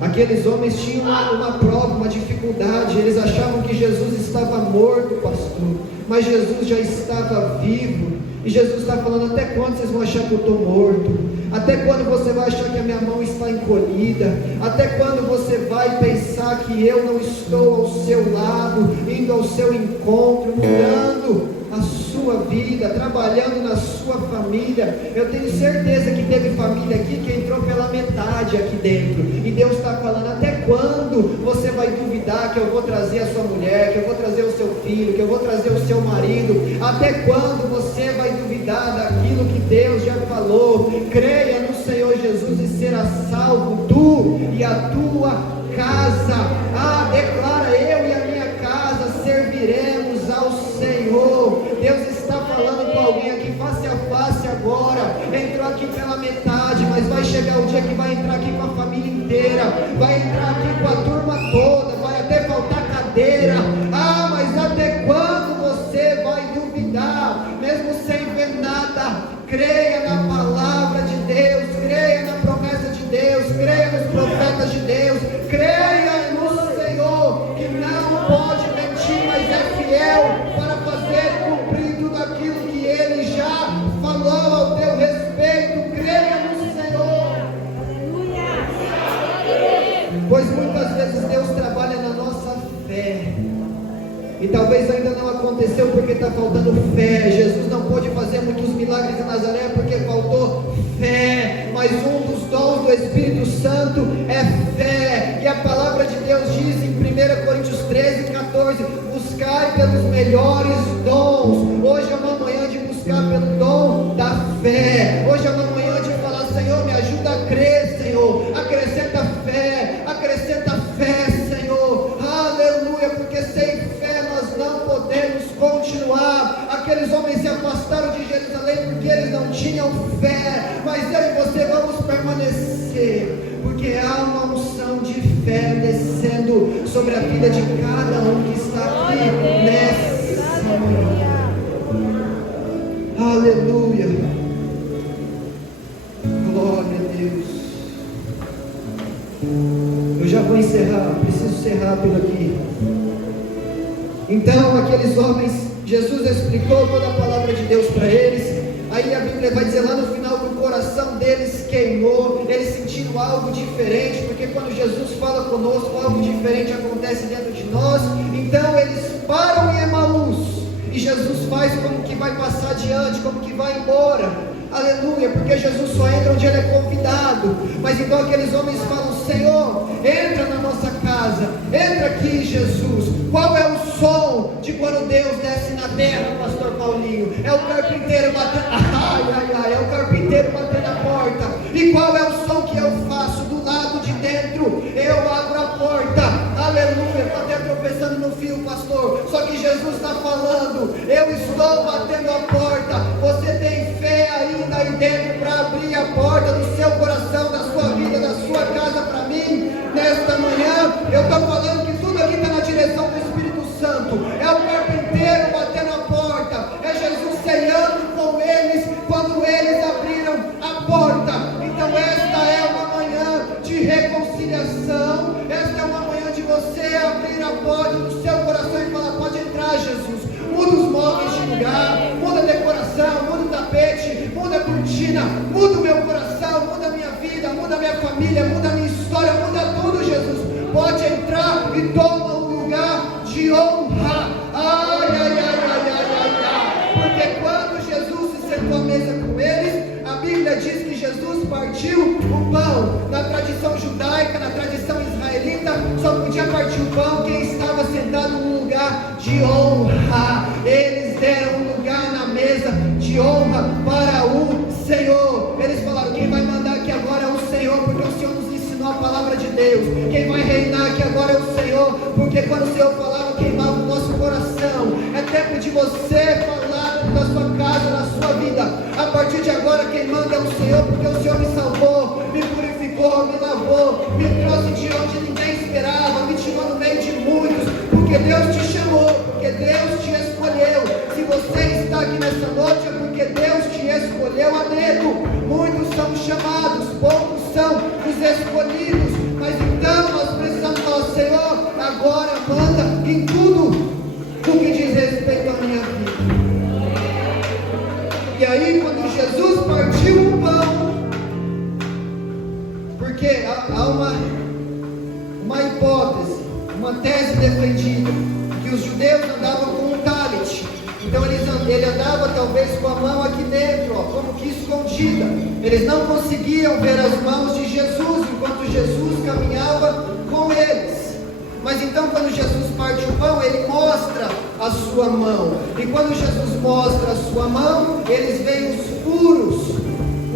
Aqueles homens tinham uma prova, uma dificuldade. Eles achavam que Jesus estava morto, pastor, mas Jesus já estava vivo. E Jesus está falando: até quando vocês vão achar que eu estou morto? Até quando você vai achar que a minha mão está encolhida? Até quando você vai pensar que eu não estou ao seu lado, indo ao seu encontro, mudando a sua vida, trabalhando na sua família? Eu tenho certeza que teve família aqui que entrou pela metade aqui dentro, e Deus está falando: até quando você vai duvidar que eu vou trazer a sua mulher, que eu vou trazer o seu filho, que eu vou trazer o seu marido? Até quando você vai duvidar daquilo que Deus já falou? Creia no Senhor Jesus e será salvo, tu e a tua casa. Declara: eu e a minha casa serviremos ao Senhor. Deus está falando com alguém aqui face a face agora. Entrou aqui pela metade, mas vai chegar o dia que vai entrar aqui com a família inteira, vai entrar aqui com a turma toda, vai até faltar cadeira. Mas até quando você vai duvidar, mesmo sem ver nada? Creia na palavra de Deus, creia na promessa de Deus, creia nos profetas de Deus, creia no Senhor, que não pode mentir, mas é fiel para fazer cumprir tudo aquilo talvez ainda não aconteceu porque está faltando fé. Jesus não pôde fazer muitos milagres em Nazaré porque faltou fé, mas um dos dons do Espírito Santo é fé, e a palavra de Deus diz em 1 Coríntios 13:14: buscai pelos melhores dons. Hoje é uma manhã de buscar pelo dom da fé. Hoje é uma manhã de falar: Senhor, me ajuda a crer, Senhor, acrescenta fé, Senhor, aleluia, porque sem fé nós não podemos continuar. Aqueles homens se afastaram de Jerusalém porque eles não tinham fé, mas eu e você vamos permanecer, porque há uma unção de fé descendo sobre a vida de cada um que está aqui nessa manhã. Aleluia, glória a Deus. Eu já vou encerrar, preciso ser rápido aqui. Então aqueles homens, Jesus explicou toda a palavra de Deus para eles. Aí a Bíblia vai dizer lá no final que o coração deles queimou, eles sentiram algo diferente, porque quando Jesus fala conosco, algo diferente acontece dentro de nós. Então eles param em Emaús, e Jesus faz como que vai passar adiante, como que vai embora. Aleluia, porque Jesus só entra onde ele é convidado. Mas então aqueles homens falam: Senhor, entra na nossa casa, entra aqui, Jesus. Qual é o som de quando Deus desce na terra, pastor Paulinho? É o carpinteiro batendo, é o carpinteiro batendo a porta. E qual é o som que eu faço do lado de dentro? Eu abro a porta, aleluia. Estou até tropeçando no fio, pastor, só que Jesus está falando: eu estou batendo a porta. Você tem fé ainda aí dentro para abrir a porta do seu coração, da sua vida, da sua casa para mim? Nesta manhã eu estou falando que tudo aqui está na direção do Espírito Santo. É o carpinteiro batendo a porta, é Jesus ceando com eles quando eles abriram a porta. Então esta é uma manhã de reconciliação, esta é uma manhã de você abrir a porta do seu coração e falar: pode entrar, Jesus. Muda os móveis de lugar, muda a decoração, muda o tapete, muda a cortina, muda o meu coração, muda a minha vida, muda a minha família, muda a minha história, muda tudo, Jesus. Pode entrar e toma um lugar de honra. Porque quando Jesus se sentou à mesa com eles, a Bíblia diz que Jesus partiu o pão. Na tradição judaica, na tradição israelita, só podia partir o pão quem estava sentado num lugar de honra. Eles deram um lugar na mesa de honra para o Senhor. Eles falaram: quem vai mandar aqui agora é o Senhor, porque o Senhor nos ensinou a palavra de Deus. Quem vai reinar aqui agora é o Senhor, porque quando o Senhor falava, queimava o nosso coração. É tempo de você falar na sua casa, na sua vida: a partir de agora quem manda é o Senhor, porque o Senhor me salvou, me purificou, me lavou, me trouxe de onde ninguém esperava, me tirou no meio de muitos, porque Deus te chamou, porque Deus te escolheu. Se você está aqui nessa noite é porque Deus te escolheu a dedo. Muitos são chamados, poucos são os escolhidos. Mas então nós precisamos falar: Senhor, agora manda em tudo o que diz respeito à minha vida. E aí quando Jesus partiu o pão, porque há uma hipótese, uma tese defendida, que os judeus andavam com um talit. Então ele andava talvez com a mão aqui dentro, como que escondida. Eles não conseguiam ver as mãos de Jesus enquanto Jesus caminhava com eles. Mas então quando Jesus parte o pão, ele mostra a sua mão. E quando Jesus mostra a sua mão, eles veem os furos,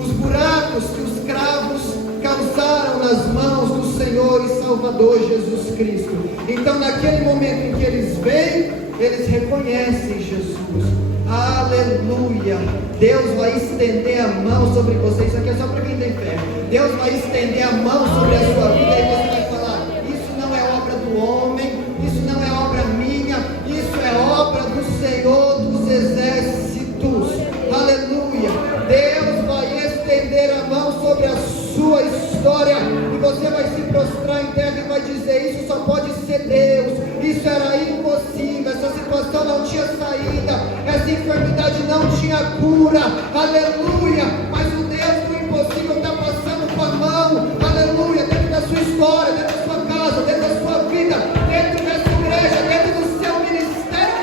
os buracos que os cravos causaram nas mãos do Senhor e Salvador Jesus Cristo. Então naquele momento em que eles veem, eles reconhecem Jesus. Aleluia. Deus vai estender a mão sobre você. Isso aqui é só para quem tem fé. Deus vai estender a mão sobre a sua vida e você vai falar: isso não é obra do homem, isso não é obra minha, isso é obra do Senhor dos exércitos. Aleluia. Deus vai estender a mão sobre a sua história e você vai se prostrar em terra e vai dizer: isso só pode ser Deus. Isso era impossível, essa situação não tinha saída, essa enfermidade não tinha cura. Aleluia. Mas o Deus do impossível está passando com a mão, aleluia, dentro da sua história, dentro da sua casa, dentro da sua vida, dentro dessa igreja, dentro do seu ministério,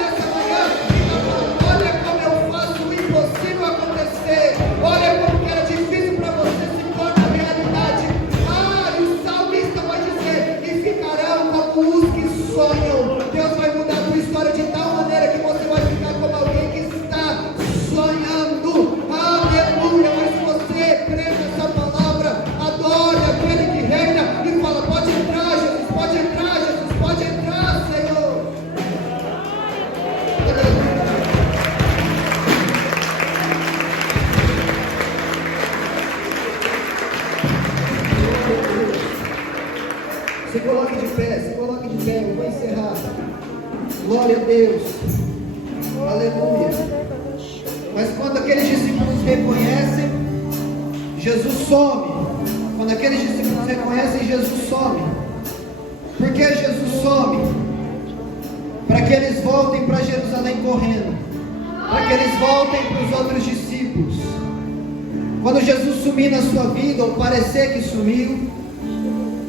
Se coloque de pé, eu vou encerrar. Glória a Deus. Aleluia. Mas quando aqueles discípulos reconhecem, Jesus some. Quando aqueles discípulos reconhecem, Jesus some. Por que Jesus some? Para que eles voltem para Jerusalém correndo. Para que eles voltem para os outros discípulos. Quando Jesus sumir na sua vida, ou parecer que sumiu,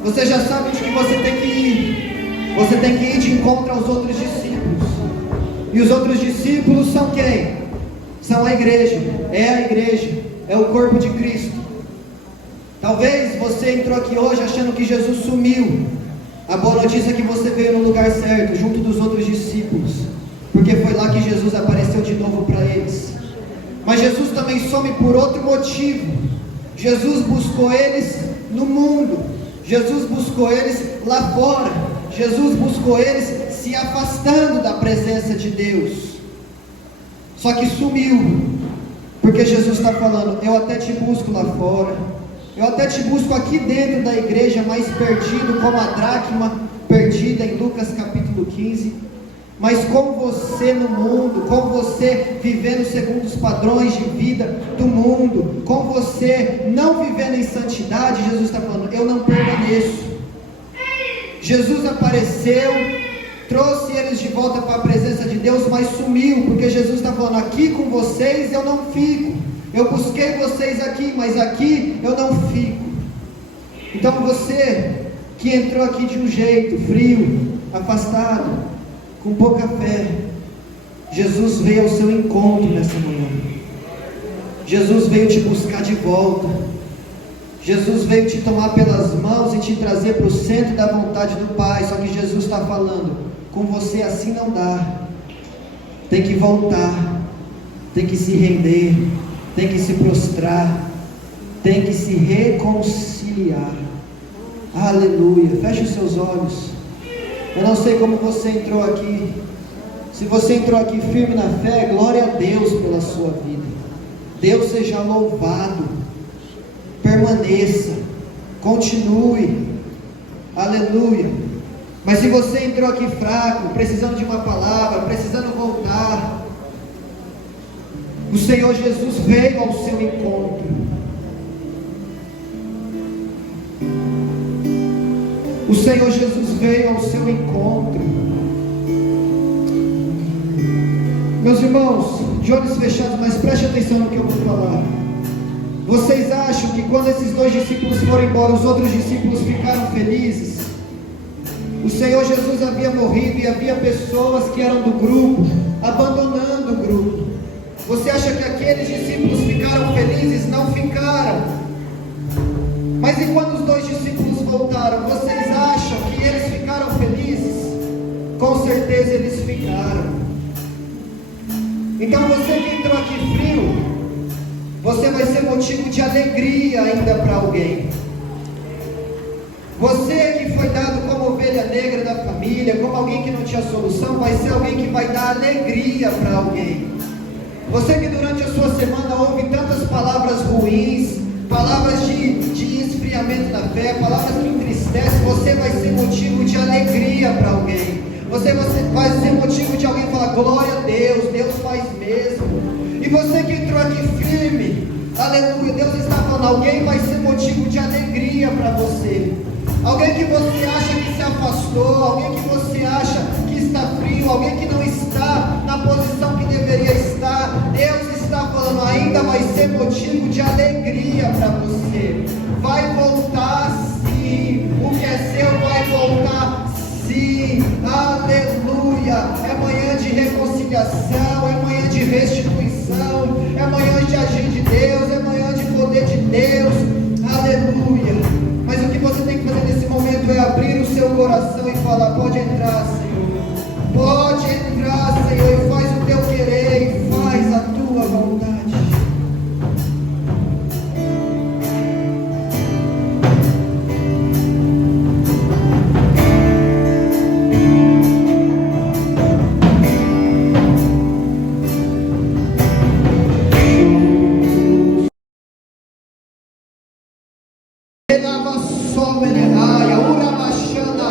você já sabe onde que você tem que ir. Você tem que ir de encontro aos outros discípulos. E os outros discípulos são quem? São a igreja. É a igreja. É o corpo de Cristo. Talvez você entrou aqui hoje achando que Jesus sumiu. A boa notícia é que você veio no lugar certo, junto dos outros discípulos. Porque foi lá que Jesus apareceu de novo para eles. Mas Jesus também some por outro motivo. Jesus buscou eles no mundo. Jesus buscou eles lá fora. Jesus buscou eles se afastando da presença de Deus. Só que sumiu. Porque Jesus está falando: eu até te busco lá fora. Eu até te busco aqui dentro da igreja, mais perdido, como a dracma perdida em Lucas capítulo 15. Mas com você no mundo, com você vivendo segundo os padrões de vida do mundo, com você não vivendo em santidade, Jesus está falando: eu não permaneço. Jesus apareceu, trouxe eles de volta para a presença de Deus, mas sumiu, porque Jesus está falando: aqui com vocês eu não fico. Eu busquei vocês aqui, mas aqui eu não fico. Então você que entrou aqui de um jeito frio, afastado, com pouca fé, Jesus veio ao seu encontro nessa manhã. Jesus veio te buscar de volta. Jesus veio te tomar pelas mãos e te trazer para o centro da vontade do Pai. Só que Jesus está falando: com você assim não dá. Tem que voltar, tem que se render, tem que se prostrar, tem que se reconciliar. Aleluia. Feche os seus olhos. Eu não sei como você entrou aqui. Se você entrou aqui firme na fé, glória a Deus pela sua vida. Deus seja louvado. Permaneça, continue. Aleluia. Mas se você entrou aqui fraco, precisando de uma palavra, precisando voltar, o Senhor Jesus veio ao seu encontro. O Senhor Jesus veio ao seu encontro. Meus irmãos, de olhos fechados, mas preste atenção no que eu vou falar. Vocês acham que quando esses dois discípulos foram embora, os outros discípulos ficaram felizes? O Senhor Jesus havia morrido e havia pessoas que eram do grupo, abandonando o grupo. Você acha que aqueles discípulos ficaram felizes? Não ficaram. Mas e quando os dois discípulos voltaram, vocês acham que eles ficaram felizes? Com certeza eles ficaram. Então você que entrou aqui frio, você vai ser motivo de alegria ainda para alguém. Você que foi dado como ovelha negra da família, como alguém que não tinha solução, vai ser alguém que vai dar alegria para alguém. Você que durante a sua semana ouve tantas palavras ruins, palavras de esfriamento na fé, palavras que entristecem, você vai ser motivo de alegria para alguém. Você vai ser motivo de alguém falar: glória a Deus, Deus faz mesmo. E você que entrou aqui firme, aleluia, Deus está falando: alguém vai ser motivo de alegria para você. Alguém que você acha que se afastou, alguém que você acha que está frio, alguém que não está na posição que deveria estar, Deus está falando: ainda vai ser motivo de alegria para você. Vai voltar sim, o que é seu vai voltar sim, aleluia. É manhã de reconciliação, é manhã de restituição, é manhã de agir de Deus, é manhã de poder de Deus, aleluia. Mas o que você tem que fazer nesse momento é abrir o seu coração e falar: pode entrar, Senhor, pode entrar, Senhor, e faz o teu querer, e faz a tua vontade. Ura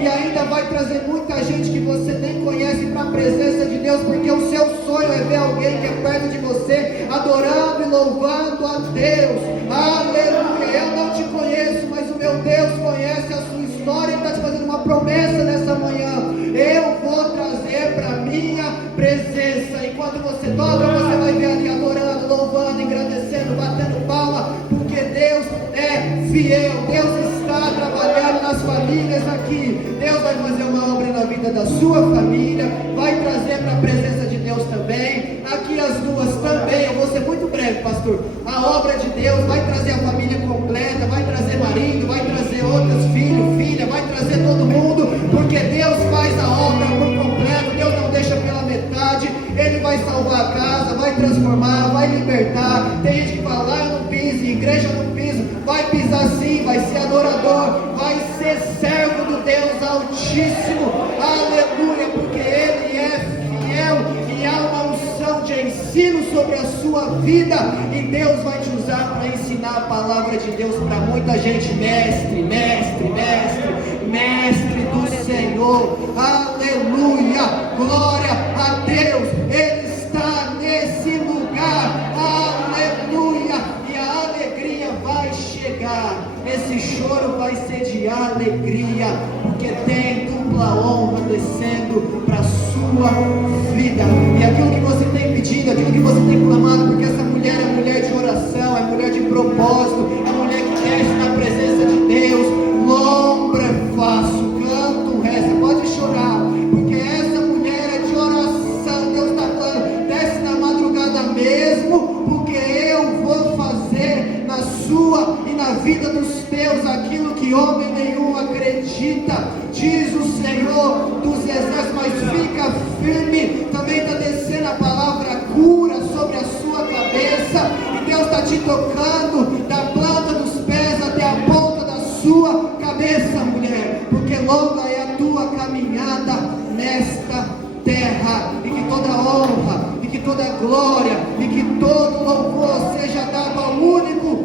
e ainda vai trazer muita gente que você nem conhece para a presença de Deus, porque o seu sonho é ver alguém que é perto de você, adorando e louvando a Deus. Aleluia. Eu não te conheço, mas o meu Deus conhece a sua história e está te fazendo uma promessa nessa manhã. Eu vou trazer para minha presença. E quando você dobra, você vai ver ali adorando, louvando, agradecendo, batendo palma, porque Deus é fiel. Deus está trabalhando nas famílias aqui. Deus vai fazer uma obra na vida da sua família, vai trazer para a presença de Deus também. Aqui as duas também. Eu vou ser muito breve, pastor. A obra de Deus vai trazer a família completa, vai trazer marido, vai trazer outros filhos, filha, vai trazer todo mundo, porque Deus faz a obra por completo. Deus não deixa pela metade. Ele vai salvar a casa, vai transformar, vai libertar. Tem gente que fala, lá eu não piso, igreja eu não piso. Vai pisar sim, vai ser adorador, vai ser servo do Deus Altíssimo. Aleluia, porque Ele é fiel e há uma unção de ensino sobre a sua vida, e Deus vai te usar para ensinar a palavra de Deus para muita gente. Mestre, mestre, mestre, mestre do Senhor. Aleluia, glória a Deus. Ele está nesse lugar. Aleluia, e a alegria vai chegar. Esse choro vai ser de alegria, porque tem dupla honra descendo para a sua vida. E aquilo que você tem pedido, aquilo que você tem clamado, porque essa mulher é mulher de oração, é mulher de propósito, é mulher que quer estar na presença de Deus. Lombra faço, canto, reza, pode chorar, porque essa mulher é de oração. Deus está falando, desce na madrugada mesmo, porque eu vou fazer na sua e na vida dos teus aquilo que homem nenhum acredita, diz o Senhor dos exércitos. Mas fica firme. Também está descendo a palavra cura sobre a sua cabeça, e Deus está te tocando da planta dos pés até a ponta da sua cabeça, mulher, porque longa é a tua caminhada nesta terra, e que toda honra, e que toda glória, e que todo louvor seja dado ao único